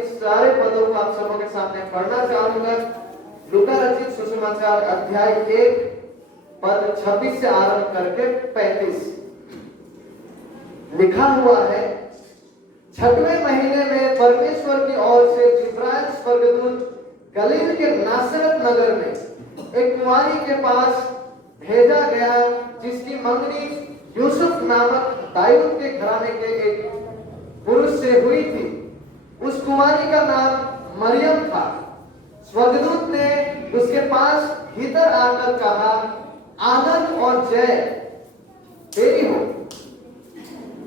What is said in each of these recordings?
इन सारे पदों को आप सबों के सामने पढ़ना चाहूंगा। लूका रचित सुसमाचार अध्याय 1 पद 26 से आरंभ करके 35 लिखा हुआ है। 6वें महीने में परमेश्वर की ओर से जिब्राइल स्वर्गदूत गलील के नासरत नगर में एक कुंवारी के पास भेजा गया, जिसकी मंगनी यूसुफ नामक दाऊद के घराने के एक पुरुष से हुई थी। उस कुंवारी का नाम मरियम था। स्वर्गदूत ने उसके पास भीतर आकर कहा, आनंद और जय तेरी हो,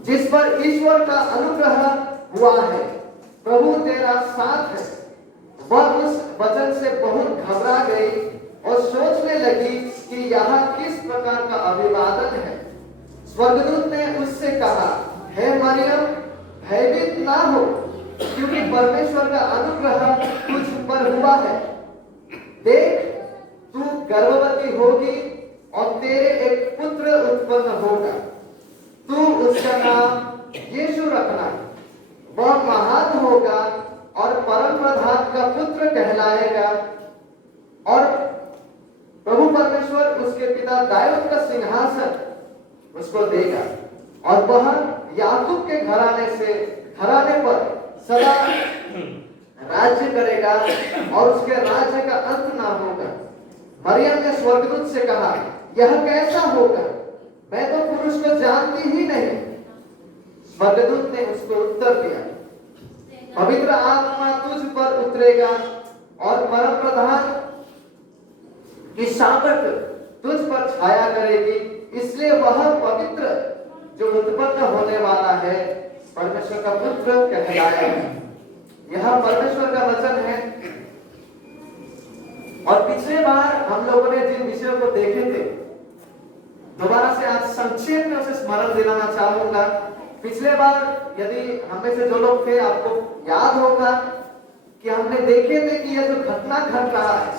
जिस पर ईश्वर का अनुग्रह हुआ है, प्रभु तेरा साथ है। वह उस वचन से बहुत घबरा गई और सोचने लगी कि यह किस प्रकार का अभिवादन है। स्वर्गदूत ने उससे कहा, हे मरियम, भयभीत ना हो, क्योंकि परमेश्वर का अनुग्रह तुझ पर हुआ है। देख, तू गर्भवती होगी और तेरे एक पुत्र उत्पन्न होगा। तू उसका नाम यीशु रखना। वह महान होगा और परम प्रधान का पुत्र कहलाएगा, और प्रभु परमेश्वर उसके पिता दाऊद का सिंहासन उसको देगा, और वह याकूब के घराने पर सदा राज्य करेगा, और उसके राज्य का अंत ना होगा। मरियम ने स्वर्गदूत से कहा, यह कैसा होगा? मैं तो पुरुष को जानती ही नहीं। स्वर्गदूत ने उसको उत्तर दिया, पवित्र आत्मा तुझ पर उतरेगा और परम प्रधान की सामर्थ तुझ पर छाया करेगी, इसलिए वह पवित्र जो उत्पन्न होने वाला है परमेश्वर का पुत्र कहलाएगा। यह परमेश्वर का वचन है। और पिछले बार हम लोगों ने जिन विषयों को देखे थे, दोबारा से आज संक्षेप में उसे स्मरण दिलाना चाहूंगा। पिछले बार यदि हमें से जो लोग थे, आपको याद होगा कि हमने देखे थे कि यह जो घटना घट रहा है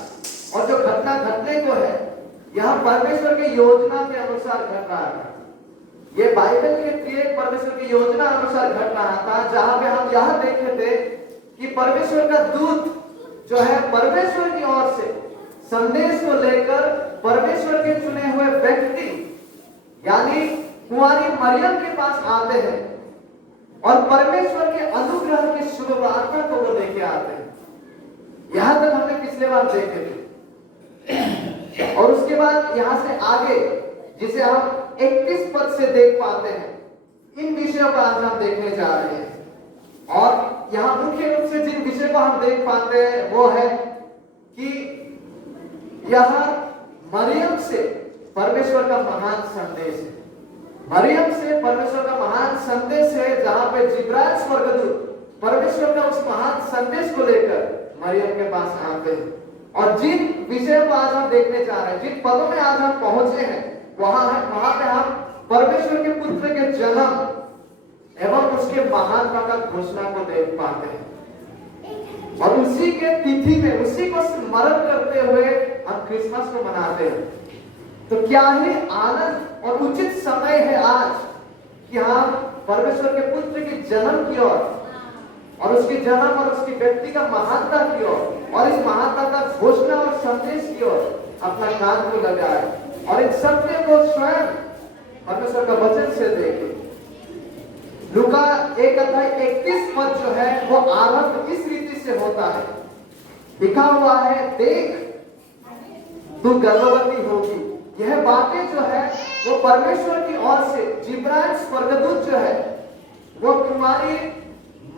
और जो घटना घटने को है, यह परमेश्वर की योजना के अनुसार घट रहा था। ये बाइबल के प्रिय परमेश्वर की योजना अनुसार घट रहा था, जहां पे हम यह देखे थे कि परमेश्वर का दूत जो है परमेश्वर की ओर से संदेश को लेकर परमेश्वर के चुने हुए व्यक्ति यानी कुंवारी मरियम के पास आते हैं और परमेश्वर के अनुग्रह की शुभ वार्ता को वो लेके आते हैं। यहां तक हमने पिछले बार देखे थे। और उसके बाद यहां से आगे जिसे हम 31 पद से देख पाते हैं, इन विषयों को आज हम देखने जा रहे हैं। और यहां मुख्य रूप से जिन विषय को हम देख पाते हैं वो है कि यह मरियम से परमेश्वर का महान संदेश है। मरियम से परमेश्वर का महान संदेश है, जहां पे जिब्राइल स्वर्गदूत परमेश्वर का उस महान संदेश को लेकर मरियम के पास आते हैं। और जिन विषयों को आज हम देखने जा रहे हैं, जिन पदों में आज हम पहुंचे हैं, वहां पे हम परमेश्वर के पुत्र के जन्म एवं उसके महानता का घोषणा को देख पाते हैं। और उसी के तिथि में उसी को स्मरण करते हुए हम क्रिसमस को मनाते हैं। तो क्या ही आनंद और उचित समय है आज कि हम परमेश्वर के पुत्र के जन्म की ओर और उसके जन्म और उसकी व्यक्ति का महानता की ओर और इस महानता का घोषणा और संदेश की ओर अपना कान को लगाए और इन सत्य को स्वयं परमेश्वर का वचन से देखें। लूका 1 अध्याय 31 पद जो है वो आरंभ इस रीति से होता है। लिखा हुआ है, देख, तू गर्भवती होगी। यह बातें जो है वो परमेश्वर की ओर से जिब्राइल स्वर्गदूत जो है वो कुमारी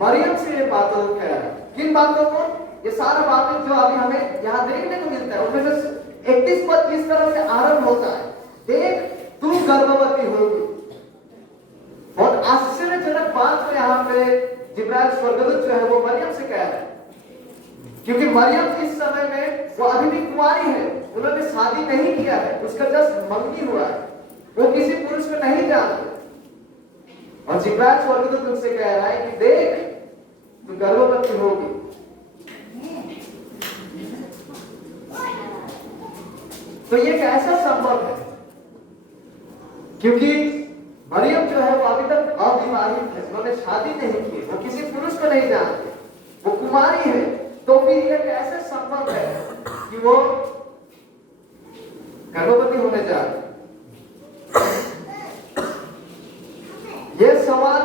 मरियम से ये बातों को कह रहा है। किन बातों को? ये सारा बातें जो अभी हमें यहाँ देखने को मिलता है, उनमें से 31 पद इस तरह से आरंभ होता है, देख, तू गर्भवती होगी। बहुत आश्चर्यजनक बात तो यहाँ पे जिब्राइल स्वर्गदूत जो है वो मरियम से कह रहा है, क्योंकि मरियम इस समय में वो अभी भी कुंवारी है, उन्होंने शादी नहीं किया है, उसका जस्ट मंगनी हुआ है, वो किसी पुरुष को नहीं जानते। और जिब्राइल स्वर्गदूत उनसे कह रहा है कि देख, तू गर्भवती होगी। तो ये कैसा संभव है? क्योंकि मरियम जो है वो अभी तक अविवाहित है, उन्होंने शादी नहीं की, वो किसी पुरुष को नहीं जानते, वो कुमारी है, तो फिर ये कैसे संभव है कि वो गर्भवती होने जा रही? ये सवाल,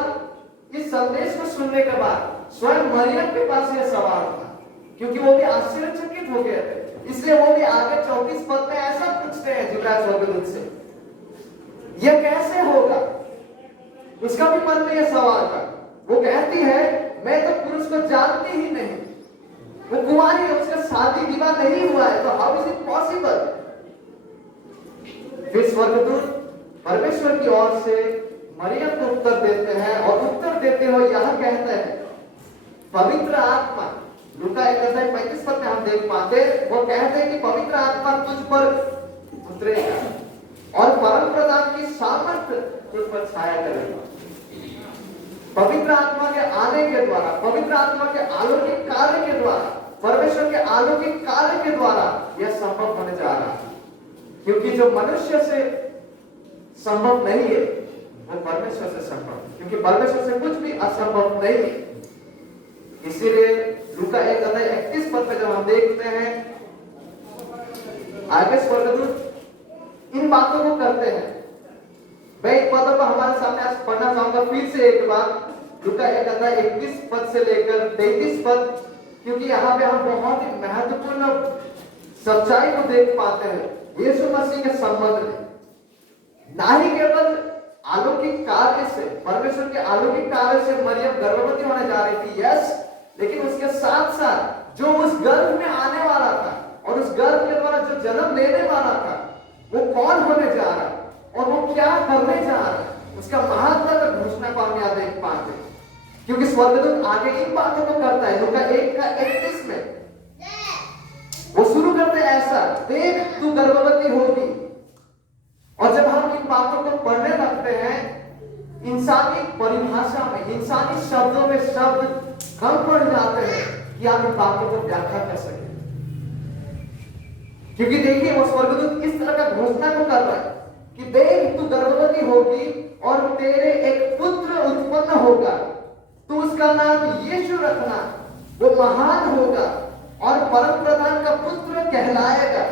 इस संदेश को सुनने के बाद स्वयं मरियम के पास यह सवाल था, क्योंकि वो भी आश्चर्यचकित हो गए थे। इसलिए वो भी आगे 34 पद में ऐसा पूछते हैं जिब्राइल स्वर्गदूत से, यह कैसे होगा? उसका भी मन में यह सवाल था। वो कहती है, मैं तो पुरुष को जानती ही नहीं, वो कुमारी है, उसका शादी विवाह नहीं हुआ है, तो हाउ इज इट पॉसिबल? फिर स्वर्गदूत परमेश्वर की ओर से मरियम को उत्तर देते हैं, और उत्तर देते हुए यह कहते हैं, पवित्र आत्मा, लूका 1:35 में हम देख पाते, वो कहते हैं कि पवित्र आत्मा तुझ पर उतरेगा और परम प्रधान की सामर्थ्य तुझ पर छाया करेगा। पवित्र आत्मा के आने के द्वारा, पवित्र आत्मा के अलौकिक कार्य के द्वारा, परमेश्वर के अलौकिक कार्य के द्वारा यह संभव होने जा रहा है। क्योंकि जो मनुष्य से संभव नहीं है वो परमेश्वर से संभव है, क्योंकि परमेश्वर से कुछ भी असंभव नहीं है। इसीलिए लूका 1:31 पद में जब हम देखते हैं, आगे स्वर्गदूत इन बातों को करते हैं। मैं इन पदों को हमारे सामने आज पढ़ना चाहूंगा फिर से एक बार, लूका 1:21 पद से लेकर 33 पद, क्योंकि यहाँ पे हम बहुत ही महत्वपूर्ण सच्चाई को देख पाते हैं यीशु मसीह के संबंध में। ना ही केवल अलौकिक कार्य से, परमेश्वर के अलौकिक कार्य से मरियम गर्भवती होने जा रही थी, यस, लेकिन उसके साथ साथ जो उस गर्भ में आने वाला था और उस गर्भ के द्वारा जो जन्म लेने वाला था, वो कौन होने जा रहा और वो क्या करने जा रहा है, उसका महत्व का घोषणा को हम यहाँ देख पाते हैं। क्योंकि स्वर्गदूत आगे इन बातों को करता है। लूका 1:31 में वो शुरू करते हैं ऐसा, देख तू गर्भवती होगी। और जब हम इन बातों को पढ़ने लगते हैं, इंसानी परिभाषा में, इंसानी शब्दों में शब्द कम पड़ जाते हैं कि आप इन बातों को व्याख्या कर सकें। क्योंकि देखिए वो स्वर्गदूत इस तरह का घोषणा को कर रहा है कि देख तू गर्भवती होगी और तेरे एक पुत्र उत्पन्न होगा, तू उसका नाम यीशु रखना, वो महान होगा और परम प्रधान का पुत्र कहलाएगा,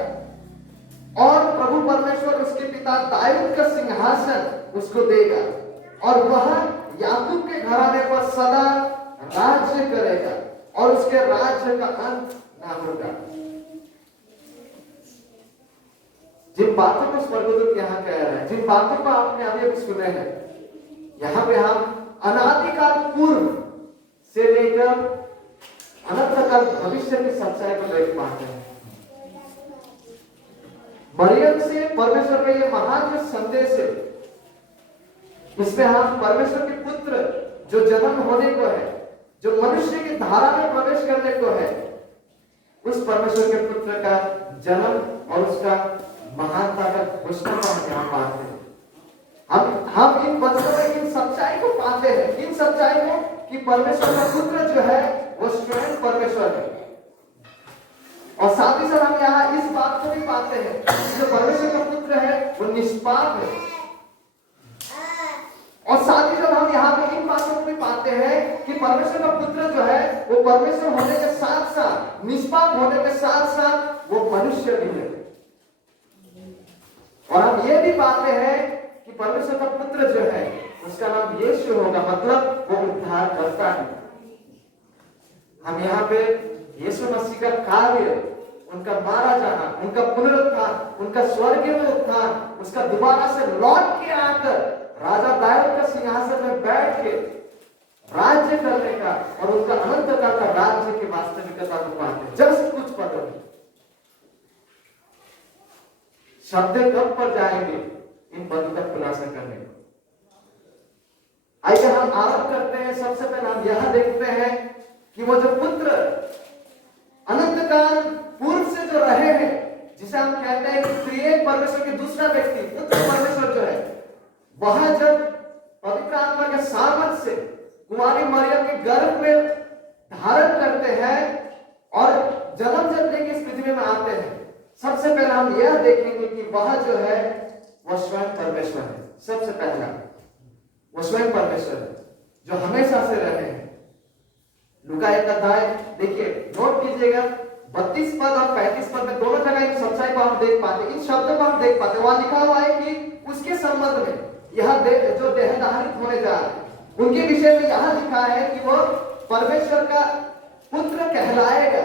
और प्रभु परमेश्वर उसके पिता दाऊद का सिंहासन उसको देगा, और वह याकूब के घराने पर सदा राज्य करेगा और उसके राज्य का अंत ना होगा। जिन बातों को स्वर्गदूत यहाँ कह रहा है, जिन बातों को आपने अभी भी सुने हैं, यहाँ पे हम अनादिकाल पूर्व से लेकर अनंतकाल भविष्य की सच्चाई को देख पाते हैं। मरियम से परमेश्वर का ये महान जो संदेश है, इसमें हम परमेश्वर के पुत्र जो जन्म होने को है, जो मनुष्य की धारा में प्रवेश करने को है, उस परमेश्वर के पुत्र का जन्म और उसका महानता का घोषणा को हम यहाँ पाते हैं। हम इन वचनों में इन सच्चाई को पाते हैं, इन सच्चाई को कि परमेश्वर का पुत्र जो है वो स्वयं परमेश्वर है। और साथ ही साथ हम यहाँ इस बात को भी पाते हैं कि जो परमेश्वर का पुत्र है वो निष्पाप है। और साथ ही साथ हम यहाँ पे इन बातों को भी पाते हैं कि परमेश्वर का पुत्र जो है वो परमेश्वर होने के साथ साथ, निष्पाप होने के साथ साथ वो मनुष्य भी है। और हम ये भी पाते हैं कि परमेश्वर का पुत्र जो है उसका नाम यीशु होगा, मतलब वो उद्धार करता है। हम यहाँ पे यीशु मसीह का कार्य, उनका मारा जाना, उनका पुनरुत्थान, उनका स्वर्गीय उत्थान, उसका दोबारा से लौट के आकर राजा दाऊद का सिंहासन में बैठ के राज्य करने का और उनका अनंत काल का राज्य की वास्तविकता को पाते हैं। जब से कुछ पद में शब्द कब पर जाएंगे इन पदों का खुलासा करने को। आइए हम आरंभ करते हैं। सबसे पहले हम यह देखते हैं कि वो जो पुत्र अनंत काल पूर्व से जो रहे हैं, जिसे हम कहते हैं कि त्रिएक परमेश्वर के दूसरा व्यक्ति पुत्र परमेश्वर जो है, वह जब पवित्र आत्मा के सामर्थ्य से कुमारी मरियम के गर्भ में धारण करते हैं और जन्म जब की पृथ्वी में आते हैं, सबसे पहले हम यह देखेंगे कि वह जो है वह स्वयं परमेश्वर है। सबसे पहला वो स्वयं परमेश्वर है जो हमेशा से रहे हैं। लूका 1 अध्याय देखिए, नोट कीजिएगा 32 पद और 35 पद में दोनों जगह इन सच्चाई को हम देख पाते, इन शब्दों को हम देख पाते। वहां लिखा हुआ है कि उसके संबंध में यह जो देहधारित होने जा रहे हैं उनके विषय में यहां लिखा है कि वो परमेश्वर का पुत्र कहलाएगा।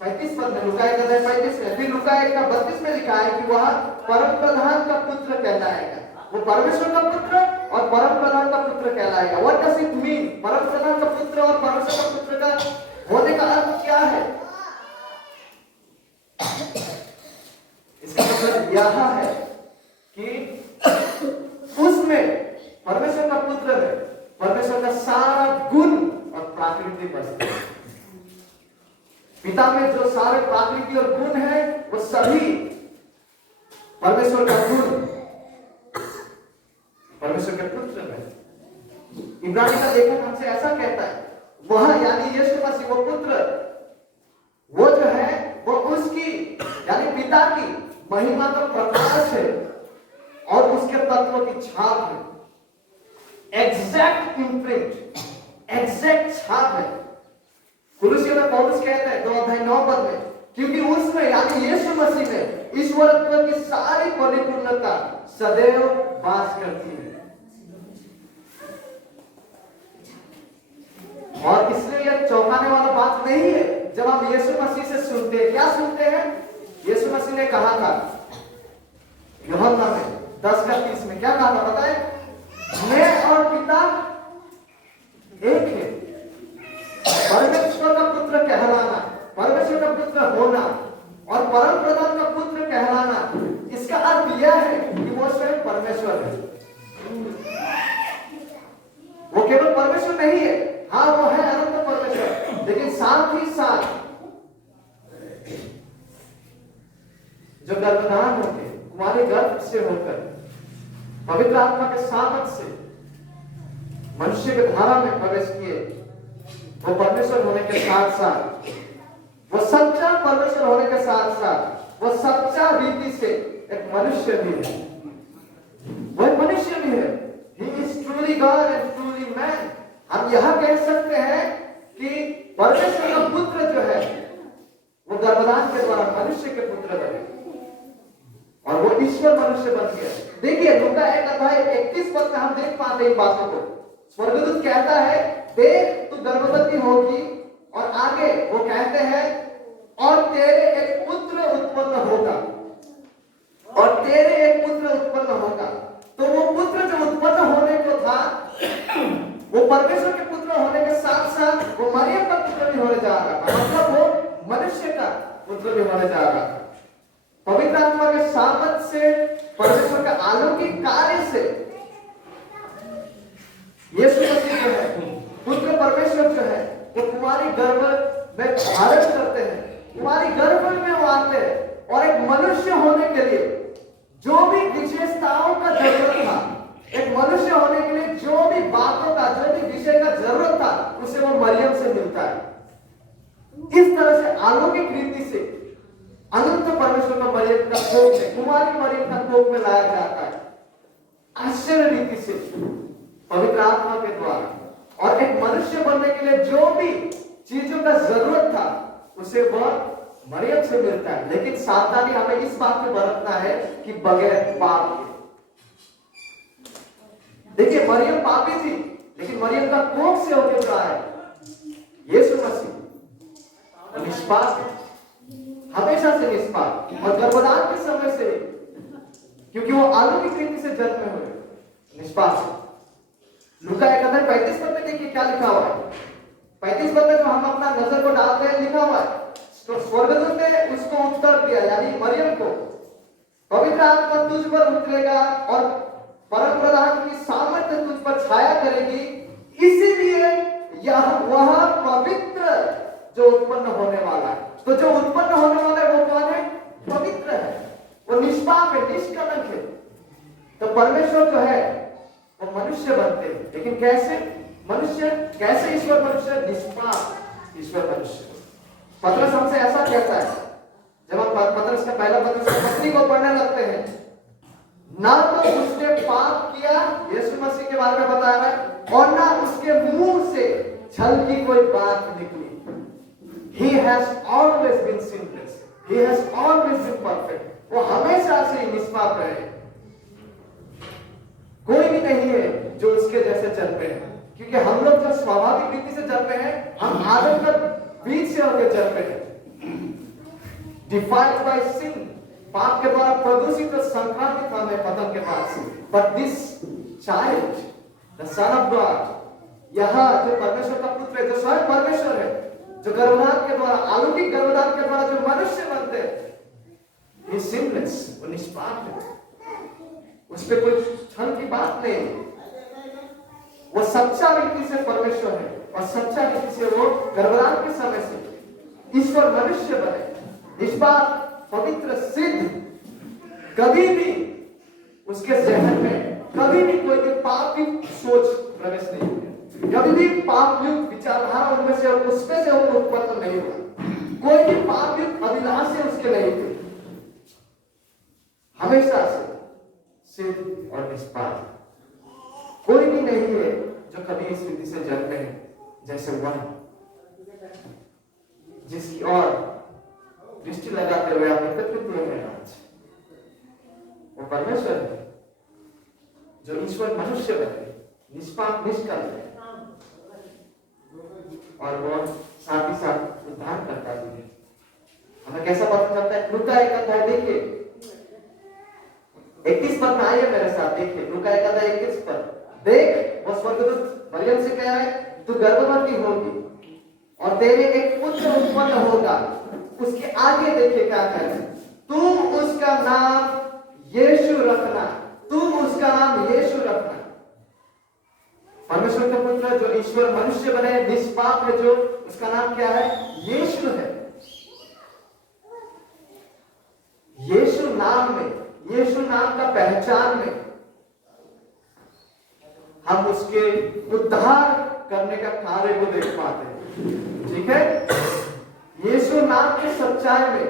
35 पद में, लूका 1:35 में। फिर लूका 1:32 में लिखा है कि वह परम प्रधान का पुत्र कहलाएगा। वो परमेश्वर का पुत्र और परम प्रधान का पुत्र कहलाएगा। What does it mean? परम प्रधान का पुत्र और परमेश्वर का पुत्र का होने का अर्थ क्या है? इसका मतलब यह है कि उसमें परमेश्वर का पुत्र में परमेश्वर का सारा गुण और प्राकृति बसते हैं। पिता में जो सारे प्राकृति और गुण है वो सभी परमेश्वर का गुण परमेश्वर के पुत्र में। इब्रानी का लेखक हमसे ऐसा कहता है, वह यानी यीशु मसीह वो पुत्र, वो जो है वो उसकी यानी पिता की महिमा का प्रकाश है और उसके तत्वों की छाप है। एग्जैक्ट इम्प्रिंट, एग्जैक्ट छाप है। कुलुसियों में पौलुस कहते हैं 2:9 में, क्योंकि उसमें यानी यीशु मसीह में ईश्वरत्व की सारी परिपूर्णता सदैव वास करती है। और इसलिए यह चौंकाने वाला बात नहीं है जब हम यीशु मसीह से सुनते हैं। क्या सुनते हैं? यीशु मसीह ने कहा था यूहन्ना में 10:30 में, क्या कहा था पता है? मैं और पिता एक है। परमेश्वर का पुत्र कहलाना, परमेश्वर का पुत्र होना और परम प्रधान का पुत्र कहलाना, इसका अर्थ यह है कि वो स्वयं परमेश्वर है। वो केवल परमेश्वर नहीं है, हाँ वो है अनंत परमेश्वर, लेकिन साथ ही साथ जो गर्भधान होते कुमारी गर्भ से होकर पवित्र आत्मा के सामर्थ से मनुष्य के धारा में प्रवेश किए, वो परमेश्वर होने के साथ साथ, वो सच्चा परमेश्वर होने के साथ साथ वो सच्चा रीति से एक मनुष्य भी है। वो एक मनुष्य भी है। He is truly God and truly man। हम यह कह सकते हैं कि परमेश्वर का पुत्र जो है वो गर्भधान के द्वारा मनुष्य के पुत्र बने और वो ईश्वर मनुष्य बन गया। देखिए लूका 1:31 पद में हम देख पाते हैं इन बातों को। स्वर्गदूत कहता है, देख तू गर्भवती होगी, और आगे वो कहते हैं और तेरे एक पुत्र उत्पन्न होगा, और तेरे एक पुत्र उत्पन्न होगा। तो वो पुत्र जो उत्पन्न होने को था वो परमेश्वर के पुत्र होने के साथ साथ वो मरियम का पुत्र भी होने जा रहा था, मतलब वो मनुष्य का पुत्र भी होने जा रहा था। पवित्र आत्मा के सामर्थ से, परमेश्वर का अलौकिक कार्य से यीशु मसीह जो है पुत्र परमेश्वर जो है वो कुमारी गर्भ में धारण करते हैं, कुमारी गर्भ में वो आते हैं और एक मनुष्य होने के लिए जो भी विशेषताओं का जरूरत था, एक मनुष्य होने के लिए जो भी बातों का, जो भी विषय का जरूरत था, उसे वो मरियम से मिलता है। इस तरह से अलौकिक रीति से अनंत परमेश्वर का मरियम का कोख में, कुमारी मरियम का कोख में लाया जाता है, आश्चर्य रीति से पवित्र आत्मा के द्वारा। और एक मनुष्य बनने के लिए जो भी चीजों का जरूरत था उसे वह मरियम से मिलता है। लेकिन सावधानी हमें इस बात में बरतना है कि बगैर पाप के। देखिए मरियम पापी थी, लेकिन मरियम का कोख से होकर जो आया यीशु मसीह निष्पाप है, हमेशा से निष्पाप, और गर्भधान के समय से, क्योंकि वो अलौकिक रीति से जन्म में हुए, निष्पाप है। लूका 1:35 पद में देखिए क्या लिखा हुआ है। 35 पद में जो हम अपना नजर को डालते हैं लिखा हुआ है, तो स्वर्गदूत ने उसको उत्तर दिया, यानी मरियम को, पवित्र आत्मा तुझ पर उतरेगा और परम प्रधान की सामर्थ्य तुझ पर छाया करेगी, इसीलिए यह वह पवित्र जो उत्पन्न होने वाला है। तो जो उत्पन्न होने वाला है वो कौन है? पवित्र है, वो निष्पाप है, निष्कलंक है। तो परमेश्वर जो है वो मनुष्य बनते हैं, लेकिन कैसे? मनुष्य कैसे? ईश्वर मनुष्य, निष्पाप ईश्वर मनुष्य। पतरस हमसे ऐसा कहता है, जब हम पतरस का पहला पत्र की पत्री को पढ़ने लगते हैं, ना तो उसने पाप किया, यीशु मसीह के बारे में बता रहा है, और ना उसके मुंह से छल की कोई बात निकली। He has always been sinless. He has always been perfect. वो हमेशा से निष्पाप रहे। कोई भी नहीं है जो उसके जैसे जन्मे हैं, क्योंकि हम लोग जो स्वाभाविक रीति से जन्मे हैं, हम आदम का बीज से होकर जन्मे हैं। Defiled by sin, पाप के द्वारा प्रदूषित और संक्रामित हमें पतन के बाद से। But this child, the son of God, यहाँ जो परमेश्वर का पुत्र है, जो स्वयं परमेश्वर है, जो गर्भधान के द्वारा, अलौकिक गर्भधान के द्वारा जो मनुष्य बनते हैं, ये sinless, वो निष्पाप है। उस पर कोई छल की बात नहीं। वो सच्चा रीति से परमेश्वर है और सच्चा रीति से वो गर्भधान के समय से ईश्वर मनुष्य बने, निष्पाप, पवित्र, सिद्ध। कभी भी उसके जहन में कभी भी कोई भी पाप की सोच प्रवेश नहीं हुई, कभी भी पाप युक्त विचारधारा उनमें से उसमें से उत्पन्न नहीं हुआ, कोई भी पाप युक्त अभिलाषा उसके नहीं हुई। हमेशा से सिद्ध और निष्पाप। कोई भी नहीं है जो कभी इस रीति से जन्मे हैं जैसे वह, जिसकी ओर दृष्टि लगाते हुए आप एकत्रित हुए हैं आज, वो परमेश्वर है जो ईश्वर मनुष्य बने, निष्पाप, निष्कलंक है, और वो साथ ही साथ उद्धार करता भी है। हमें कैसा पता चलता है? लूका 1 अध्याय देखिए, 31 पद में आइए मेरे साथ, देखिए लूका 1 अध्याय 31 पद। देख, वो स्वर्गदूत मरियम से कह है, तू गर्भवती होगी और तेरे एक पुत्र उत्पन्न होगा। उसके आगे देखिए क्या कह रहे हैं, तू उसका नाम यीशु रखना, तू उसका नाम यीशु रखना। परमेश्वर का पुत्र जो ईश्वर मनुष्य बने, निष्पाप है, जो उसका नाम क्या है? यीशु है। यीशु नाम में, यीशु नाम का पहचान में हम उसके उद्धार करने का कार्य को देख पाते हैं। ठीक है? यीशु नाम की सच्चाई में,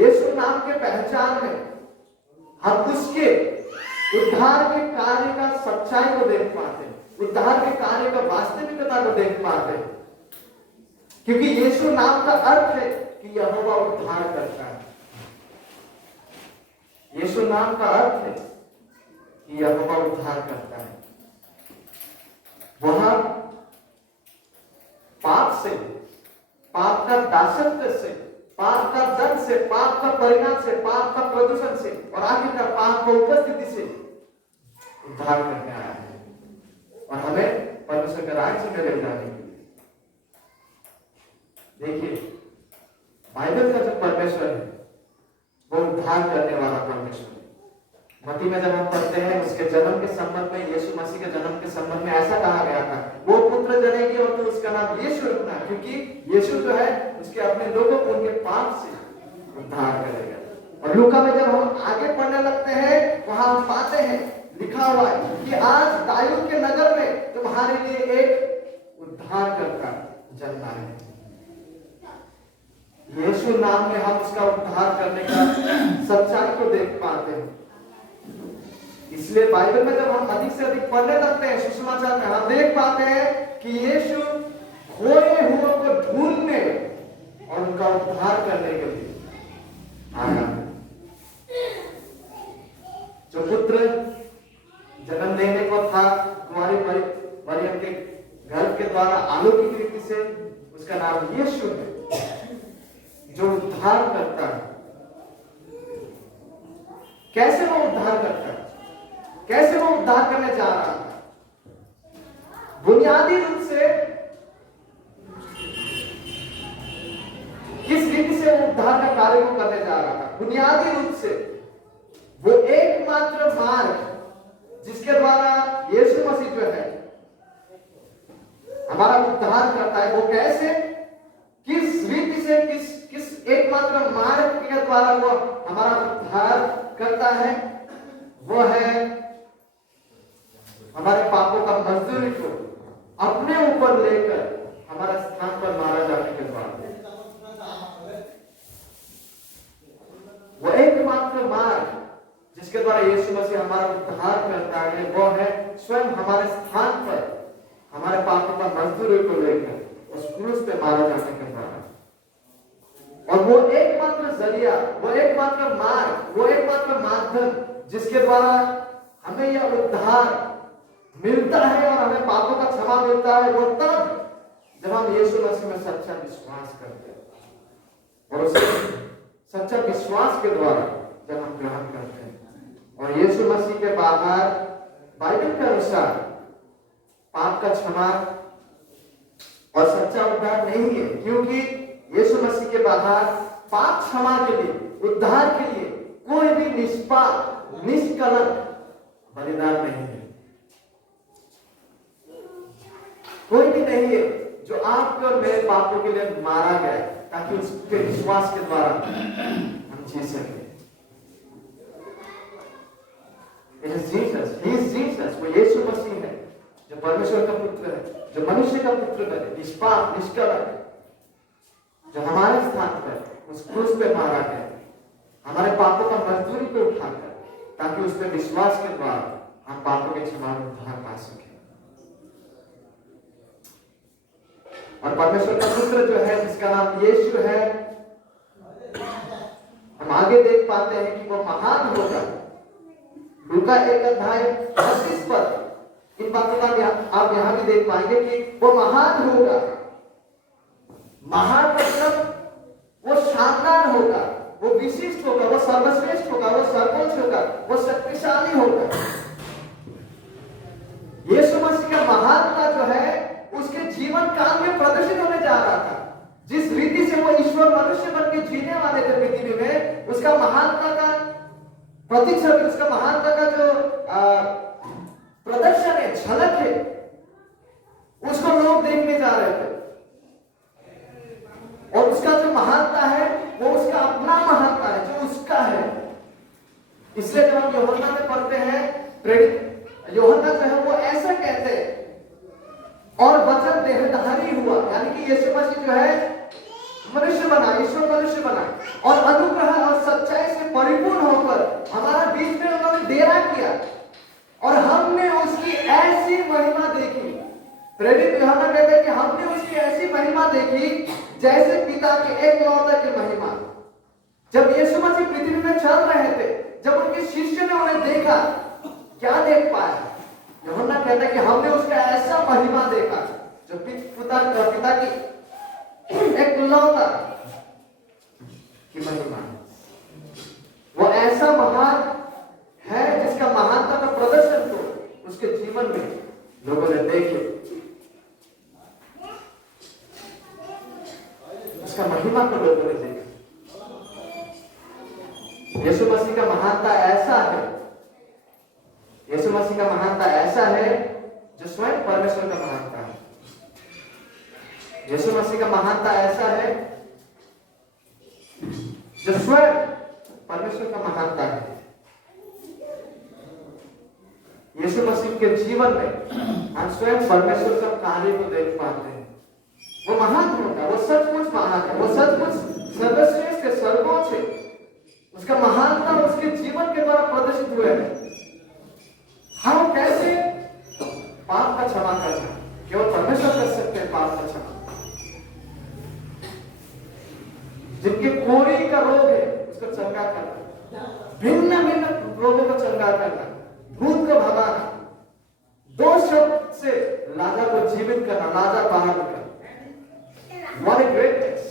यीशु नाम के पहचान में हम उसके उद्धार के कार्य का सच्चाई को देख पाते हैं, उद्धार के कार्य का वास्तविकता को देख पाते हैं। क्योंकि यीशु नाम का अर्थ है कि यहोवा उद्धार करता है। यीशु नाम का अर्थ है कि यहोवा उद्धार करता है। वह पाप से, पाप का दासत्व से, पाप का दंड से, पाप का परिणाम से, पाप का प्रदूषण से और आखिरकार पाप को उपस्थिति से उद्धार करने आया है और हमें परमेश्वर के राज्य में ले जाने के लिए। देखिए, बाइबल का जो परमेश्वर है वो उद्धार करने वाला परमेश्वर है। मत्ती में जब हम पढ़ते हैं उसके जन्म के संबंध में, यीशु मसीह के जन्म के संबंध में ऐसा कहा गया था, वो पुत्र जनेगी और तो उसका नाम यीशु रखना, क्योंकि यीशु जो है उसके अपने लोगों को उनके पाप से उद्धार करेगा। और लूका में जब हम आगे पढ़ने लगते हैं, वहां हम पाते हैं लिखा हुआ है कि आज दाऊद के नगर में तुम्हारे लिए एक उद्धार करता जन्मा है। यीशु नाम में हम उसका उद्धार करने का सच्चाई को देख पाते हैं। इसलिए बाइबल में जब हम अधिक से अधिक पढ़ने लगते हैं, सुसमाचार में हम देख पाते हैं कि यीशु खोए हुओं को ढूंढने और उनका उद्धार करने के लिए आया। जो पुत्र जन्म देने को था कुंवारी मरियम के गर्भ के द्वारा अलौकिक रीति से, उसका नाम यीशु है जो उद्धार करता है। कैसे वो उद्धार करता है? कैसे वो उद्धार करने जा रहा था? बुनियादी रूप से किस रीति से वो उद्धार का कार्य को करने जा रहा था? बुनियादी रूप से वो एकमात्र मार्ग जिसके द्वारा यीशु मसीह जो है हमारा उद्धार करता है, वो कैसे, किस रीति से, किस एकमात्र मार्ग के द्वारा वो हमारा उद्धार करता है, वो है हमारे पापों का मजदूरी को अपने ऊपर लेकर हमारा स्थान पर मारा जाने के बाद। वो एकमात्र मार्ग जिसके द्वारा यीशु मसीह हमारा उद्धार करता है, वो है स्वयं हमारे स्थान पर हमारे पापों का मजदूरी को और वो एकमात्र जरिया, वो एकमात्र मार्ग, वो एकमात्र माध्यम जिसके द्वारा हमें यह उद्धार मिलता है और हमें पापों का क्षमा मिलता है, वो तब जब हम यीशु मसीह में सच्चा विश्वास करते हैं और उस सच्चा विश्वास के द्वारा जब हम ग्रहण करते हैं। और यीशु मसीह के बाहर बाइबल के अनुसार पाप का क्षमा और सच्चा उद्धार नहीं है, क्योंकि यीशु मसीह के बाहर पाप क्षमा के लिए, उद्धार के लिए कोई भी निष्पाप निष्कलंक बलिदान नहीं है। कोई भी नहीं है जो आपके और मेरे पापों के लिए मारा गया ताकि उसके विश्वास के द्वारा हम जी सके। वो यीशु मसीह है जो परमेश्वर का पुत्र है, जो मनुष्य का पुत्र बने, निष्पाप निष्कलंक, जो हमारे स्थान पर उस क्रूस पे मारा गया, हमारे पापों का मजदूरी को उठाकर, ताकि उस पर विश्वास के द्वारा हम पापों के क्षमा और उद्धार पा सके। और परमेश्वर का पुत्र जो है, जिसका नाम यीशु है, हम आगे देख पाते हैं कि वो महान होगा। लूका 1:32 पर इन बातों का आप यहां भी देख पाएंगे कि वो महान होगा। महान मतलब वो शानदार होगा, वो विशिष्ट होगा, वो सर्वश्रेष्ठ होगा, वो सर्वोच्च होगा, वो शक्तिशाली होगा। यीशु मसीह का महानता जो है उसके जीवन काल में प्रदर्शित होने जा रहा था। जिस रीति से वो ईश्वर मनुष्य बन के जीने वाले थे पृथ्वी में, उसका महानता का प्रतिच्छवि, उसका महानता का जो प्रदर्शन है, झलक है, उसको लोग देखने जा रहे थे। और उसका जो महानता है वो उसका अपना महानता है, जो उसका है। इसलिए जब हम यूहन्ना में पढ़ते हैं, प्रेरित यूहन्ना जो है वो ऐसा कहते हैं, और वचन देहधारी हुआ, यानी कि यीशु मसीह जो है मनुष्य बना, ईश्वर मनुष्य बना, और अनुग्रह और सच्चाई से परिपूर्ण होकर हमारा बीच में उन्होंने डेरा किया, और हमने उसकी ऐसी महिमा देखी। प्रेरित यूहन्ना कहते हैं कि हमने उसकी ऐसी महिमा देखी जैसे पिता के एकलौते की महिमा। जब यीशु मसीह पृथ्वी में चल रहे थे, जब उनके शिष्य ने उन्हें देखा, क्या देख पाया? यूहन्ना कहता है कि हमने उसका ऐसा महिमा देखा जो पिता की एकलौता की महिमा। वो ऐसा महान है जिसका महानता का प्रदर्शन तो उसके जीवन में लोगों ने देखे, उसका महिमा को लोगों ने देखा। यीशु मसीह का महानता ऐसा है, यीशु मसीह का महानता ऐसा है जो स्वयं परमेश्वर का महानता है। यीशु मसीह का महानता ऐसा है जो स्वयं परमेश्वर का महानता है। यीशु मसीह के जीवन में हम स्वयं परमेश्वर का कार्य को देख पाते हैं। वो महान होगा, वो सचमुच महान है, वो सचमुच सर्वश्रेष्ठ है, सर्वोच्च है। उसका महानता उसके जीवन के द्वारा प्रदर्शित हुए हैं। हम कैसे पाप का क्षमा करना, केवल परमेश्वर कर सकते हैं पाप का क्षमा। जिनके कोढ़ी का रोग है उसको चंगा करना, भिन्न भिन्न रोगों को चंगा करना, भूत को भगाना, 2 शब्द से लाजा को जीवित करना, लाजा बाहर निकलना। What a greatness!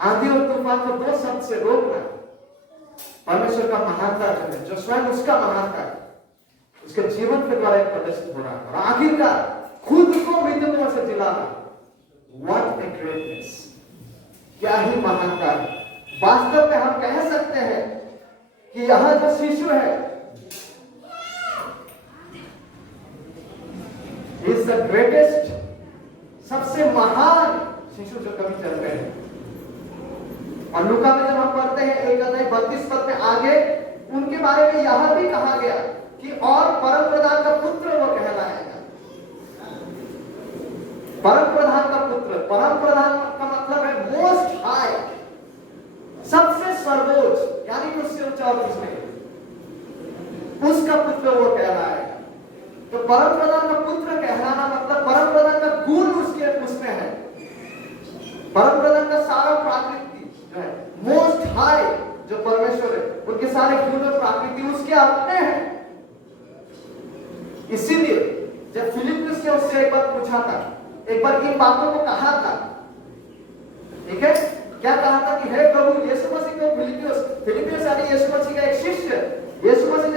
आंधी और तूफान को 2 शब्द से रोकना परमेश्वर का महानता जो है, जो स्वयं उसका महानता है, उसके जीवन के द्वारा एक प्रदर्शित हो रहा है। और आखिरकार खुद को मृत्युओं से जिलाना, What a greatness! क्या ही महानता है। वास्तव में हम कह सकते हैं कि यहां जो शिशु है, इज द ग्रेटेस्ट, सबसे महान शिशु जो कभी चल रहे हैं। और लूका में जब हम पढ़ते हैं 1:32 में आगे, उनके बारे में यह भी कहा गया कि और परम प्रधान का पुत्र वो कहलाएगा। परम प्रधान का पुत्र, परम प्रधान का मतलब है मोस्ट हाई, सबसे सर्वोच्च, यानी कि उससे ऊंचा और कुछ नहीं, उसका पुत्र वो कहलाएगा। तो परम प्रधान का पुत्र कहलाना मतलब परम प्रधान का गुण उसमें है। परम प्रधान का सारा सारे गुण और प्रकृति उसके अपने हैं। इसीलिए जब फिलिप्पियुस ने उससे एक बार पूछा था, एक बार इन बातों को कहा था, ठीक है, क्या कहा था कि हे प्रभु यीशु मसीह को फिलिप्पियुस यानी यीशु मसीह का एक शिष्य, यीशु मसीह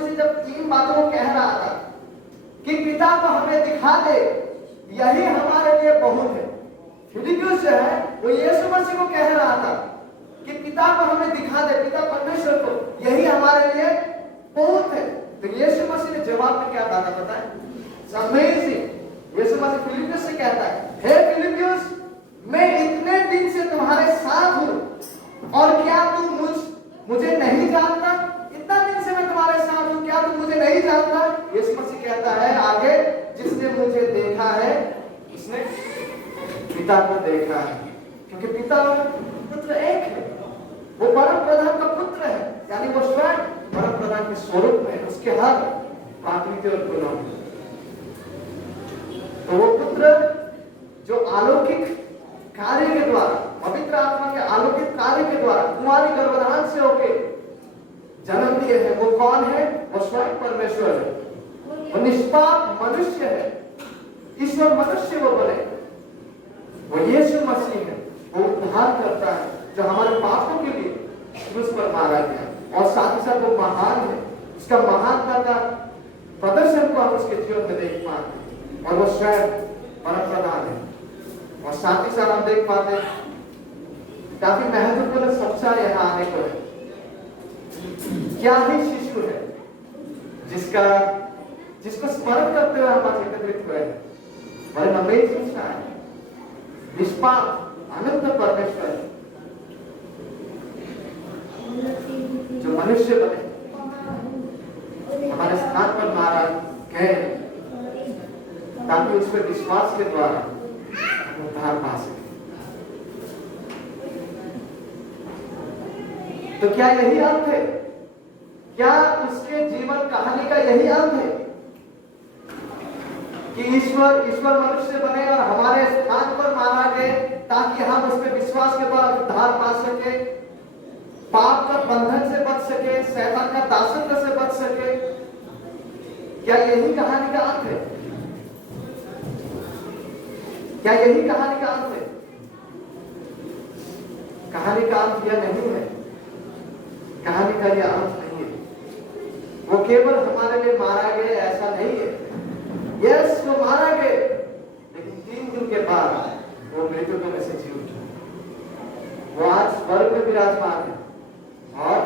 से जब इन बातों को कह रहा था कि पिता को हमें दिखा दे, यही हमारे लिए बहुत है। फिलिप्पियुस जो है वो यीशु मसीह को कह रहा था कि पिता को हमें दिखा दे, पिता परमेश्वर को, यही हमारे लिए बहुत है। तो यीशु मसीह ने जवाब में क्या कहा पता है? अमेजिंग। यीशु मसीह फिलिप्पियुस से कहता है, हे फिलिप्पियुस, मैं इतने दिन से तुम्हारे साथ हूं और क्या तुम मुझे नहीं जानता? इतना दिन से मैं तुम्हारे साथ हूं, क्या तुम मुझे नहीं जानता? यीशु मसीह कहता है आगे, जिसने मुझे देखा है उसने पिता को देखा है, क्योंकि पिता और पुत्र एक है। वो परम प्रधान का पुत्र है, यानी वो स्वयं परम प्रधान के स्वरूप में, उसके हर प्रकृति और गुणों में। तो वो पुत्र जो अलौकिक कार्य के द्वारा, पवित्र आत्मा के अलौकिक कार्य के द्वारा कुंवारी गर्भधारण से होके जन्म दिए है, वो कौन है? वो स्वयं परमेश्वर है, वो निष्पाप मनुष्य है, ईश्वर मनुष्य वो बने, वो यीशु मसीह है। वो उद्धार करता है जो हमारे पापों के लिए क्रूस पर मारा गया, और साथ ही साथ वो महान है। उसका महानता का प्रदर्शन को हम उसके जीवन में देख पाते हैं, और वो स्वयं परम प्रधान है। और साथ ही साथ हम देख पाते हैं काफी महत्वपूर्ण सच्चा यहाँ आने को है, क्या ही शिशु है जिसको स्मरण करते हुए हम आज एकत्रित हुए हैं। बड़े अमेजिंग है, निष्पाप अनंत परमेश्वर है जो मनुष्य बने, हमारे स्थान पर मारा गए, ताकि उस पर विश्वास के द्वारा उद्धार पा सके। तो क्या यही अर्थ है? क्या उसके जीवन कहानी का यही अर्थ है कि ईश्वर मनुष्य बने और हमारे स्थान पर मारा गए, ताकि हम उस पर विश्वास के द्वारा उद्धार पा सके, पाप का बंधन से बच सके, शैतान का दासत्व से बच सके? क्या यही कहानी का अंत है? क्या यही कहानी का अंत है? कहानी का अंत यह नहीं है, कहानी का यह अंत नहीं है। वो केवल हमारे लिए मारा गया ऐसा नहीं है। यस, वो मारा गए, लेकिन 3 दिन के बाद वो मृतकों में से जी उठा। वो आज स्वर्ग में विराजमान है, और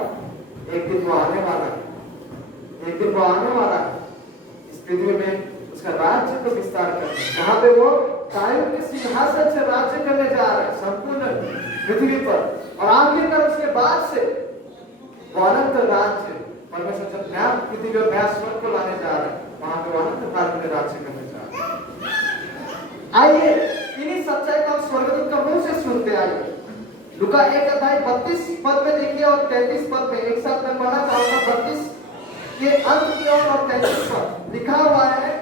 एक दिन वो आने वाला है, एक दिन वो आने वाला है इस पृथ्वी में उसका राज्य को विस्तार करने, जहां पे वो कायम के सिंहासन से राज्य करने जा रहे हैं संपूर्ण पृथ्वी पर। और आखिरकार उसके बाद से वो अनंत राज्य परमेश्वर जब नया पृथ्वी और नया स्वर्ग को लाने जा रहे हैं, वहां पे अनंत काल में राज्य करने जा रहे हैं। आइए इन्हीं सच्चाई को हम स्वर्गदूत का मुंह से सुनते आइए। लूका 1 अध्याय 32 पद में देखिए और 33 पद में एक साथ मैं पढ़ना चाहूंगा। 32 के अंत की ओर और 33 पद लिखा हुआ है,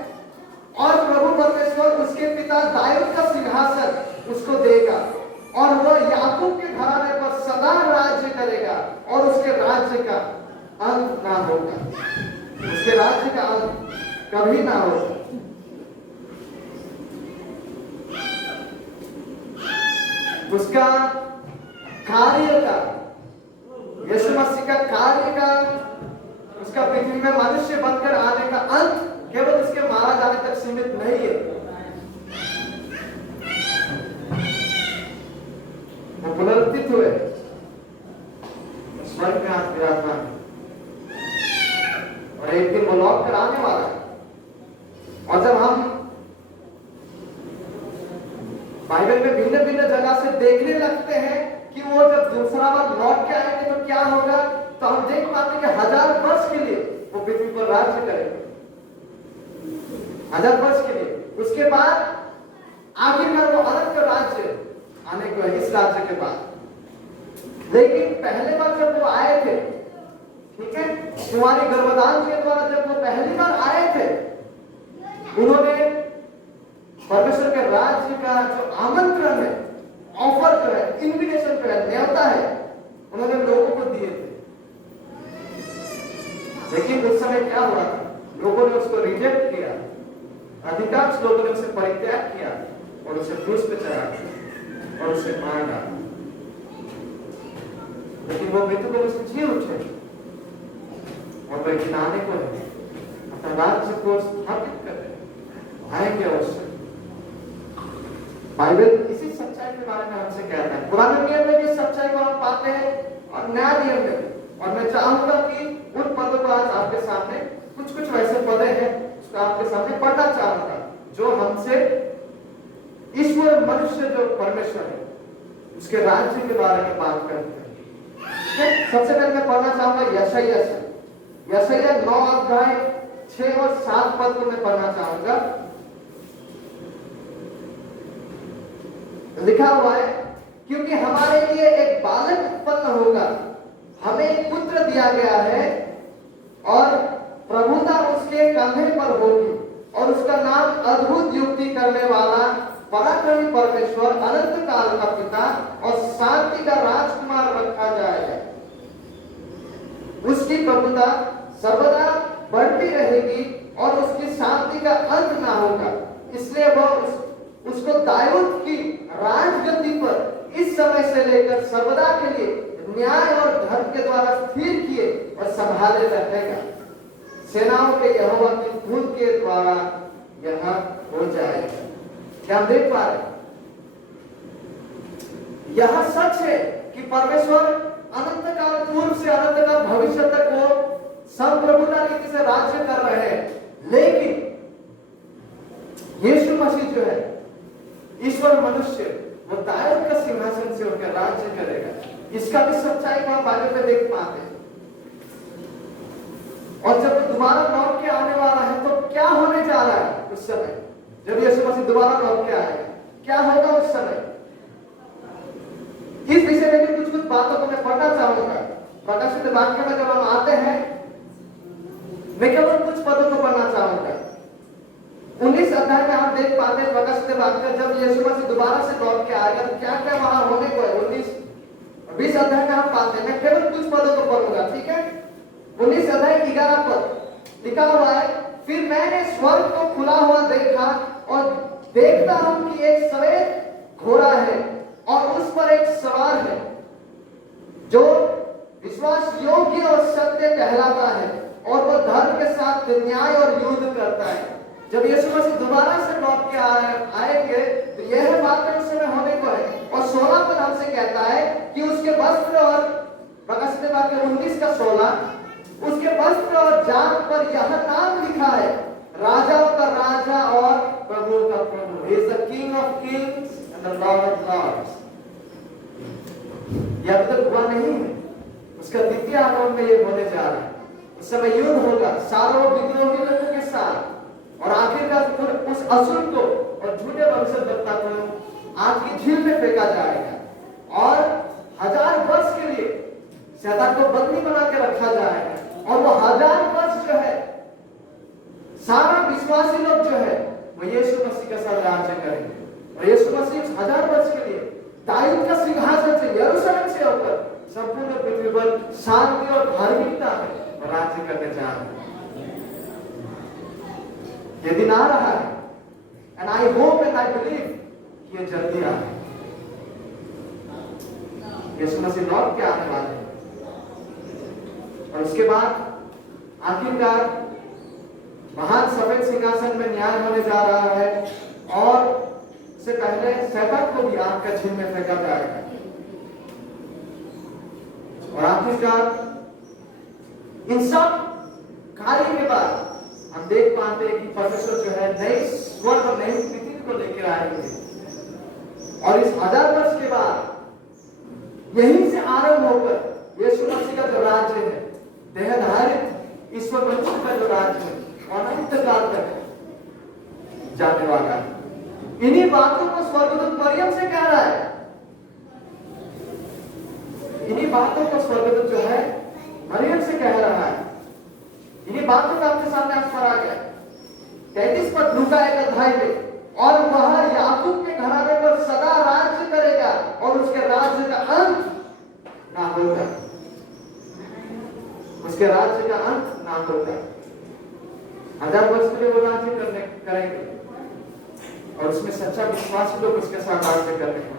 और प्रभु परमेश्वर उसके पिता दाऊद का सिंहासन उसको देगा, और वह याकूब के घराने पर सदा राज्य करेगा, और उसके राज्य का अंत ना होगा। उसके राज्य का अंत कभी ना होगा। उसका कार्य का, यीशु मसीह का कार्य का, उसका पृथ्वी में मनुष्य बनकर आने का अंत केवल उसके मारा जाने तक सीमित नहीं है। वो पुनरुत्थित हुए, स्वर्ग में आज विराजमान है, और एक दिन वो लौट कर आने वाला है। और जब हम बाइबल में भिन्न भिन्न जगह से देखने लगते हैं कि वो जब दूसरा बार लौट के आएंगे तो क्या होगा, तो हम देख पाते हैं कि 1000 वर्ष के लिए वो पृथ्वी पर राज्य करेंगे, 1000 वर्ष के लिए। उसके बाद आखिरकार वो अनंत राज्य आने को है, इस राज्य के बाद। लेकिन पहले बार जब वो आए थे, ठीक है, कुंवारी गर्भधारण के द्वारा जब वो पहली बार आए थे, उन्होंने परमेश्वर के राज्य का जो आमंत्रण है, ऑफर जो है, इन्विटेशन जो है, न्योता है, उन्होंने लोगों को दिए थे। लेकिन उस समय क्या हुआ था, लोगों ने उसको रिजेक्ट किया, अधिकांश लोगों ने उसे परित्याग किया और उसे क्रूस पे चढ़ा दिया और उसे मार डाला। लेकिन वो मृत्यु को उससे जी उठे और वे गिनाने को है, अपना राज्य को स्थापित कर रहे आएंगे अवश्य। बाइबल इसी सच्चाई के बारे में हमसे कहता है। पुराने नियम में भी सच्चाई को हम पाते हैं और नया नियम में, और मैं चाहूंगा कि उन पदों को आज आपके सामने कुछ वैसे पदे हैं उसको आपके सामने पढ़ना चाहूंगा जो हमसे ईश्वर मनुष्य जो परमेश्वर है उसके राज्य के बारे में बात करते हैं। सबसे पहले मैं पढ़ना चाहूंगा यशायाह 9 अध्याय 6 और 7 पद को मैं पढ़ना चाहूंगा। लिखा हुआ है, क्योंकि हमारे लिए एक बालक उत्पन्न होगा, हमें एक पुत्र दिया गया है और प्रभुता उसके कंधे पर होगी और उसका नाम अद्भुत युक्ति करने वाला, पराक्रमी परमेश्वर, अनंत काल का पिता और शांति का राजकुमार रखा जाएगा। उसकी प्रभुता सर्वदा बढ़ती रहेगी और उसकी शांति का अंत ना होगा। इसलिए वह उसको दाऊद की राजगद्दी पर इस समय से लेकर सर्वदा के लिए न्याय और धर्म के द्वारा स्थिर किए और संभाले रहेगा। सेनाओं के यहोवा की धूल के द्वारा यह हो जाएगा। क्या हम देख पा रहे? यह सच है कि परमेश्वर अनंत काल पूर्व से अनंत काल भविष्य तक वो संप्रभुता रीति से राज्य कर रहे हैं, लेकिन यीशु मसीह जो है ईश्वर मनुष्य, वो दाऊद का सिंहासन से उनका राज्य करेगा। इसका भी सच्चाई को आप आगे पे देख पाते हैं। और जब दोबारा लौट के आने वाला है तो क्या होने जा रहा है उस समय, जब यीशु मसीह दोबारा लौट के आएगा, क्या होगा उस समय? इस विषय में भी कुछ बातों को मैं पढ़ना चाहूंगा। प्रकाशित वाक्य में जब हम आते हैं, मैं केवल कुछ पदों को पढ़ना चाहूंगा। 19 अध्याय में आप देख पाते हैं प्रकाशित वाक्य, जब यीशु मसीह दोबारा से लौट के आएगा तो क्या क्या वहां होने को है। 19-20 अध्याय में हम पाते हैं। मैं केवल कुछ पदों को पढ़ूंगा, ठीक है। 19 अध्याय 11 पद लिखा हुआ है, फिर मैंने स्वर्ग को खुला हुआ देखा और देखता हूं कि एक सफेद घोड़ा है और उस पर एक सवार है जो विश्वास योग्य और सत्य कहलाता है और वह धर्म के साथ न्याय और युद्ध करता है। जब यीशु मसीह दोबारा से लौट के आएंगे तो यह बातें उस समय होने को है। और 16 पद हमसे कहता है कि उसके वस्त्र, और प्रकाशित वाक्य 19 का 16, उसके वस्त्र और जांघ पर यह नाम लिखा है, राजाओं का राजा और प्रभु का प्रभु। He is the King of Kings and the Lord of Lords। यह अभी तक हुआ नहीं है, उसका द्वितीय आगमन में ये होने जा रहा है। उस समय युद्ध होगा सारों विद्रोही लोगों के साथ, और आखिरकार उस असुर को और झूठे भविष्यद्वक्ता को आग की झील में फेंका जाएगा और 1000 वर्ष के लिए शैतान को बंदी बना के रखा जाएगा। और वो 1000 वर्ष जो है सारा विश्वासी लोग जो है वो यीशु मसीह के साथ राज्य करेंगे। और यीशु मसीह 1000 वर्ष के लिए दाऊद का सिंहासन से, यरूशलेम से होकर संपूर्ण पृथ्वी पर शांति और धार्मिकता में राज्य करने जा रहे हैं। ये दिन आ रहा है, and I hope and I believe ये जल्दी आ रहा है। यीशु मसीह लौट के आने वाले हैं और उसके बाद आखिरकार महान सफेद सिंहासन में न्याय होने जा रहा है और उससे पहले शैतान को भी आग का झील में फेंका जाएगा। और आखिरकार इन सब कार्य के बाद हम देख पाते हैं कि परमेश्वर जो है नई स्वर्ग और नई पृथ्वी को लेकर आएंगे। और इस 1000 वर्ष के बाद यहीं से आरंभ होकर यीशु मसीह का जो राज्य है, देहधारित ईश्वर मनुष्य का जो राज्य है, अनंत काल तक जाने वाला है। इन्हीं बातों को स्वर्गदूत मरियम से कह रहा है। इन्हीं बातों को स्वर्गदूत जो है मरियम से कह रहा है। इन्हीं बातों का आपके सामने अक्सर आ गया 33 पद लूका 1 अध्याय में, और वह याकूब के घराने पर सदा राज्य करेगा और उसके राज्य का अंत ना होगा। उसके राज्य का अंत ना होगा। 1000 वर्ष के लिए वो राज्य करेंगे और उसमें सच्चा विश्वासी लोग उसके साथ राज्य करेंगे।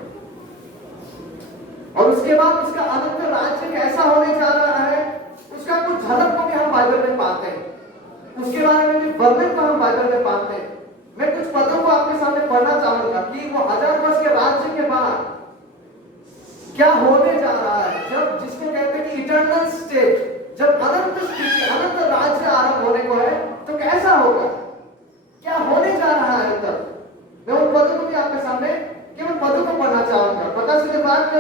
और उसके बाद उसका अनंत राज्य कैसा होने जा रहा है उसका कुछ झलक को भी हम बाइबल में पाते हैं, उसके बारे में भी वर्णन को हम बाइबल में पाते हैं। मैं कुछ पदों को आपके सामने पढ़ना चाहूंगा कि वो 1000 वर्ष के राज्य के बाद क्या होने जा रहा है, जब जिसको कहते हैं कि इटर्नल स्टेट, जब अनंत स्थिति, अनंत राज्य आरंभ होने को है तो कैसा होगा, क्या होने जा रहा है तब। मैं उन पदों को भी आपके सामने केवल पदों को पढ़ना चाहूंगा। प्रकाशित वाक्य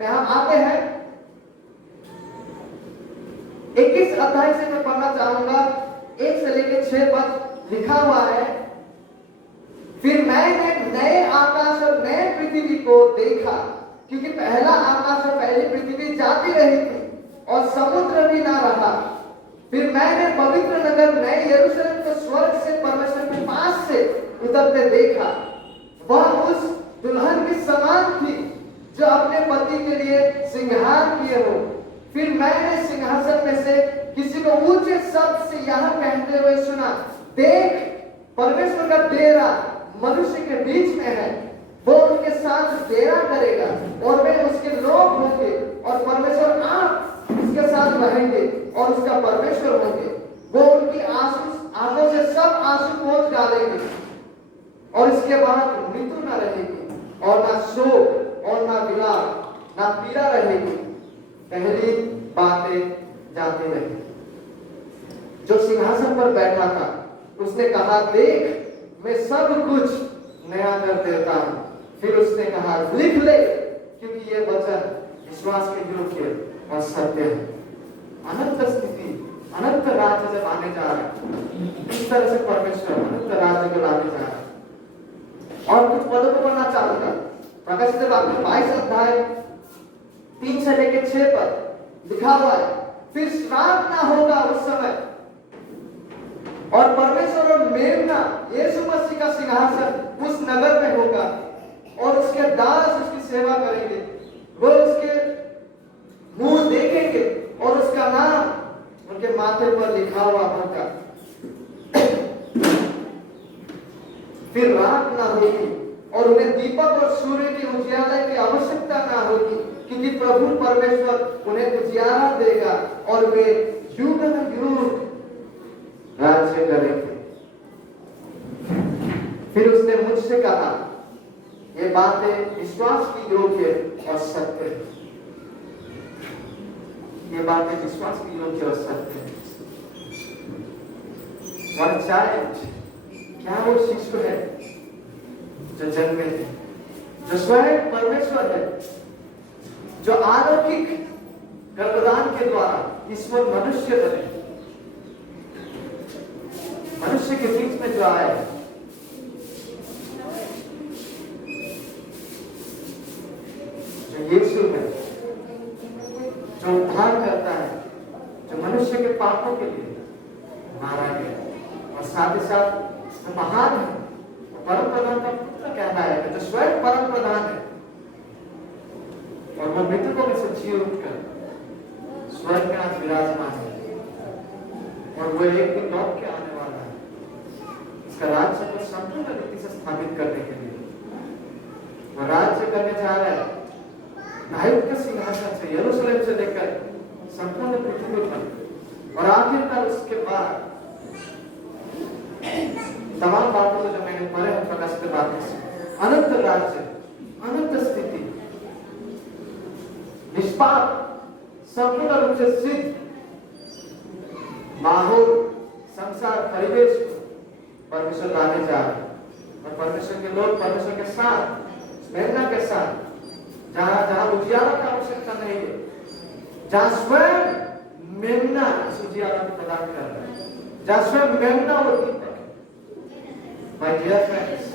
में हम आते हैं 21 अध्याय से मैं पढ़ना चाहूंगा, 1 से लेकर 6 पद लिखा हुआ है। फिर मैंने नए आकाश और नए पृथ्वी को देखा, क्योंकि पहला आकाश और पहली पृथ्वी जाती रही थी और समुद्र भी ना रहा। फिर मैंने पवित्र नगर नए यरूशलेम को स्वर्ग से परमेश्वर के पास से उतरते देखा। वह उस दुल्हन के समान थी जो अपने पति के लिए श्रृंगार किए हो। फिर मैंने सिंहासन में से किसी को ऊंचे शब्द से यह कहते हुए सुना, देख परमेश्वर का डेरा मनुष्य के बीच में है, वो उनके साथ डेरा करेगा और वे उसके लोग होंगे और परमेश्वर आप उसके साथ रहेंगे और उसका परमेश्वर होंगे। वो उनकी आंखों से सब आंसू पोंछ डालेंगे और इसके बाद मृत्यु न रहेगी और ना शोक और ना विलाप ना पीड़ा रहेगी, पहली बातें जाती रही। जो सिंहासन पर बैठा था उसने कहा, देख मैं सब कुछ नया कर देता हूं। फिर उसने कहा, लिख ले, क्योंकि ये वचन विश्वास के योग्य और सत्य है। अनंत स्थिति, अनंत राज्य जब आने जा रहा है, इस तरह से परमेश्वर अनंत राज्य को लाने जा रहा है। और कुछ पदों को पढ़ना चाहूंगा। प्रकाशित वाक्य 22 अध्याय 3 से लेकर 6 पद लिखा हुआ है। फिर श्राप ना होगा उस समय, और परमेश्वर और मेमना यीशु मसीह का सिंहासन उस नगर में होगा और उसके दास उसकी सेवा करेंगे। वो उसके मुंह देखेंगे और उसका नाम उनके माथे पर लिखा हुआ होगा। फिर रात ना होगी और उन्हें दीपक और सूर्य की उजियाले की आवश्यकता ना होगी, क्योंकि प्रभु परमेश्वर उन्हें उजियाला देगा और वे युग युग राज्य करेंगे। फिर उसने मुझसे कहा, ये बातें विश्वास की योग्य और सत्य है। ये बातें विश्वास की योग्य और सत्य है। What child, क्या वो शिशु है जो जन्मे थे, जो स्वयं परमेश्वर है, जो अलौकिक गर्भदान के द्वारा ईश्वर मनुष्य बने, मनुष्य के बीच में जो आए, जो यीशु है, जो उद्धार करता है, जो मनुष्य के पापों के लिए मारा गया और साथ ही साथ जो महान है, परम प्रधान का पुत्र कहलाया है, जो स्वयं परम प्रधान है और वो मृतकों में से जी उठकर स्वर्ग में आज विराजमान है और वो एक दिन लौट के आने वाला है इसका राज्य को संपूर्ण रीति से स्थापित करने के लिए। वो राज्य करने जा रहा है दाऊद के सिंहासन से, यरूशलेम से लेकर संपूर्ण पृथ्वी पर, और आखिरकार उसके बाद तमाम बातों को जो मैंने पढ़े हैं प्रकाशित वाक्य से, अनंत राज्य, अनंत स्थिति, निष्पाप, संपूर्ण रूप से सिद्ध माहौल, संसार, परिवेश परमेश्वर लाने जा रहे और परमेश्वर के लोग परमेश्वर के साथ, मेमना के साथ, जहां जहां उजियारा की आवश्यकता नहीं है, जहां स्वयं मेमना उजियारा प्रदान कर रहा है, जहां स्वयं मेमना होती है। My dear friends,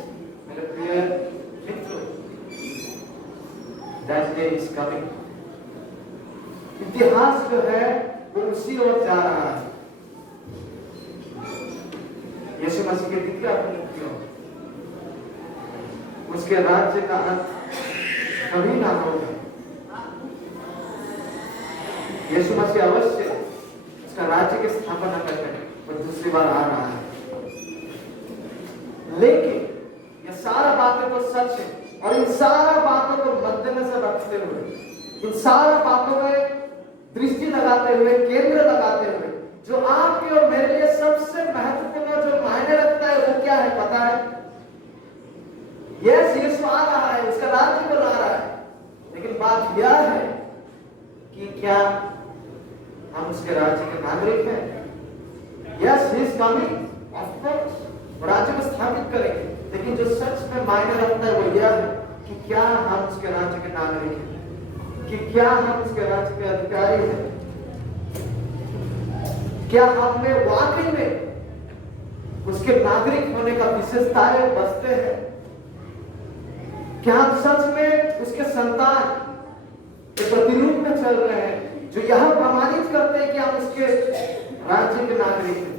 मेरे प्रिय मित्रों, that day is coming। इतिहास जो है वो उसी ओर जा रहा है। यीशु मसीह के द्वितीय पुनरुत्थान, उसके राज्य का अंत कभी ना होगा। यीशु मसीह अवश्य उसका राज्य की स्थापना करने वो दूसरी बार आ रहा है। लेकिन ये सारा बातें तो सच है, और इन सारा बातों को मद्देनजर रखते हुए, इन सारा बातों में दृष्टि लगाते हुए, केंद्र लगाते हुए, जो आपके और मेरे लिए सबसे महत्वपूर्ण जो मायने रखता है वो क्या है पता है? यस, यीशु आ रहा है, उसका राज्य को ला रहा है, लेकिन बात यह है कि क्या हम उसके राज्य के नागरिक हैं? Yes, he is coming, of course, राज्य को स्थापित करेंगे, लेकिन जो सच में मायने रखता है वो यह है कि क्या हम उसके राज्य के नागरिक हैं, कि क्या हम उसके राज्य के अधिकारी हैं, क्या हम में वाकई में उसके नागरिक होने का विशेषताएं बसते हैं, क्या हम सच में उसके संतान के प्रतिरूप में चल रहे हैं, जो यह प्रमाणित करते हैं कि हम उसके राज्य के नागरिक हैं।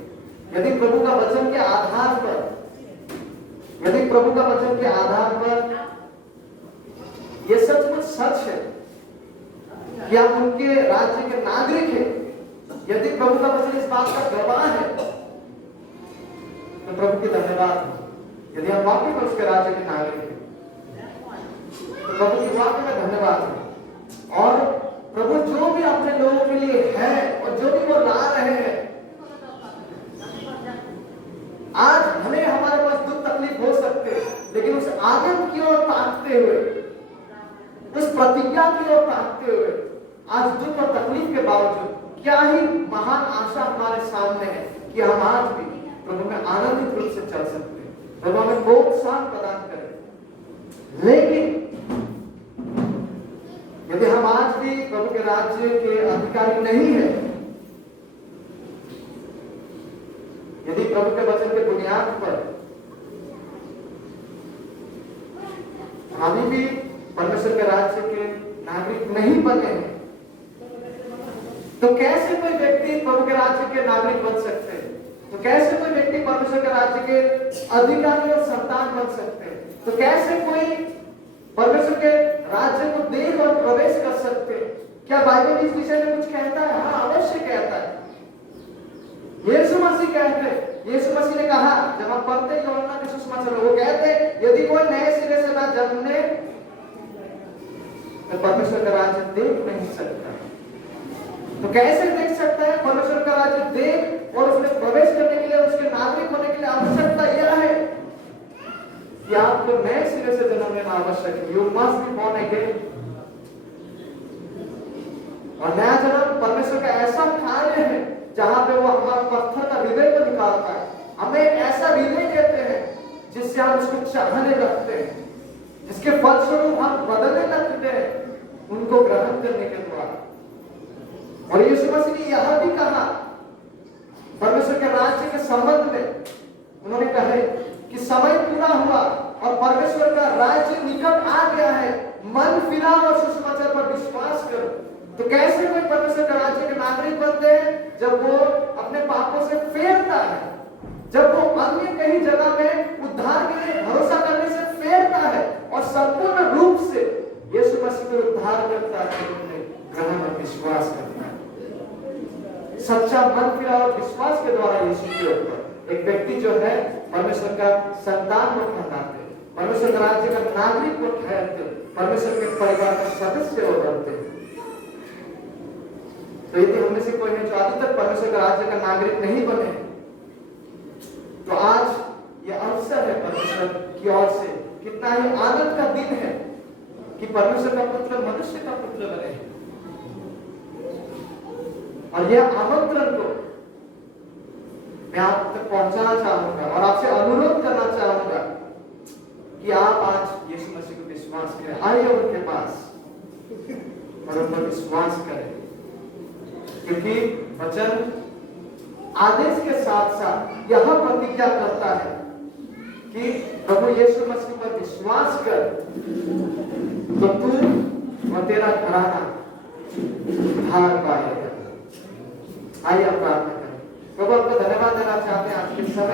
यदि प्रभु का वचन के आधार पर, यदि प्रभु का वचन के आधार पर यह सचमुच सच है कि हम उनके राज्य के नागरिक हैं, यदि प्रभु का वचन इस बात का गवाह है, तो प्रभु की धन्यवाद। यदि हम वाकई में उसके राज्य के नागरिक हैं, तो प्रभु की वाकई में धन्यवाद है। और प्रभु जो भी अपने लोगों के लिए है और जो भी वो ला रहे हैं, आज भले हमारे पास दुख तकलीफ हो सकते हैं, लेकिन उस आनंद की ओर ताकते हुए, उस प्रतिज्ञा की ओर ताकते हुए, आज दुख और तकलीफ के बावजूद क्या ही महान आशा हमारे सामने है कि हम आज भी प्रभु में आनंदित रूप से चल सकते हैं। प्रभु हमें प्रोत्साहन प्रदान करे। लेकिन यदि हम आज भी प्रभु के राज्य के अधिकारी नहीं है, यदि प्रभु के वचन के बुनियाद पर अभी भी परमेश्वर के राज्य के नागरिक नहीं बने हैं, तो कैसे कोई व्यक्ति प्रभु के राज्य के नागरिक बन सकते हैं? तो कैसे कोई व्यक्ति परमेश्वर के राज्य के अधिकारी और संतान बन सकते हैं? तो कैसे कोई परमेश्वर के राज्य को देख और प्रवेश कर सकते हैं? क्या बाइबल इस विषय में कुछ कहता है? हाँ, अवश्य कहता है। यीशु मसीह कहते हैं, यीशु मसीह ने कहा, जब हम पढ़ते हैं यूहन्ना के सुसमाचार में, वो कहते हैं यदि कोई नए सिरे से ना जन्मे तो परमेश्वर का राज्य देख नहीं सकता। तो कैसे देख सकता है? परमेश्वर का राज्य देख और उसमें प्रवेश करने के लिए, उसके नागरिक होने के लिए आवश्यकता यह है कि आपको नए सिरे से जन्म लेना आवश्यक है। You must be born again. और नया जन्म परमेश्वर का ऐसा कार्य है जहां पे वो हमारा पत्थर का हृदय को निकालता है, हमें ऐसा हृदय देते हैं जिससे हम उसको चाहने लगते हैं, जिसके फलस्वरूप हम बदलने लगते हैं उनको ग्रहण करने के द्वारा। और यीशु मसीह ने यह भी कहा परमेश्वर के राज्य के संबंध में, उन्होंने कहा कि समय पूरा हुआ और परमेश्वर का राज्य निकट आ गया है, मन फिराओ और सुसमाचार पर विश्वास करो। तो कैसे कोई परमेश्वर का राज्य के नागरिक बनते हैं? जब वो अपने पापों से फेरता है, जब वो अन्य कहीं जगह में उद्धार के लिए भरोसा करने से फेरता है और संपूर्ण रूप से यीशु मसीह को उद्धार करता है, ग्रहण और विश्वास करता है। सच्चा मन फिरा और विश्वास के द्वारा यीशु के ऊपर एक व्यक्ति जो है परमेश्वर का संतान को ठहराते, परमेश्वर के राज्य का नागरिक को ठहरते, परमेश्वर के परिवार का सदस्य हो बनते हैं। तो यदि हम में से कोई है जो अभी तक परमेश्वर के राज्य का नागरिक नहीं बने, तो आज यह अवसर है परमेश्वर की ओर से, कितना ही आनंद का दिन है कि परमेश्वर का पुत्र मनुष्य का पुत्र बने। और यह आमंत्रण को मैं आप तक पहुंचाना चाहूंगा और आपसे अनुरोध करना चाहूंगा कि आप आज यीशु मसीह को विश्वास करें, आइए उनके पास और उन पर विश्वास करें, क्योंकि वचन आदेश के साथ साथ यह प्रतिज्ञा करता है कि प्रभु यीशु मसीह पर विश्वास कर तो तू और तेरा घराना उद्धार पाएगा। आइए आप प्रार्थना करें। प्रभु आपको धन्यवाद देना चाहते हैं आज के समय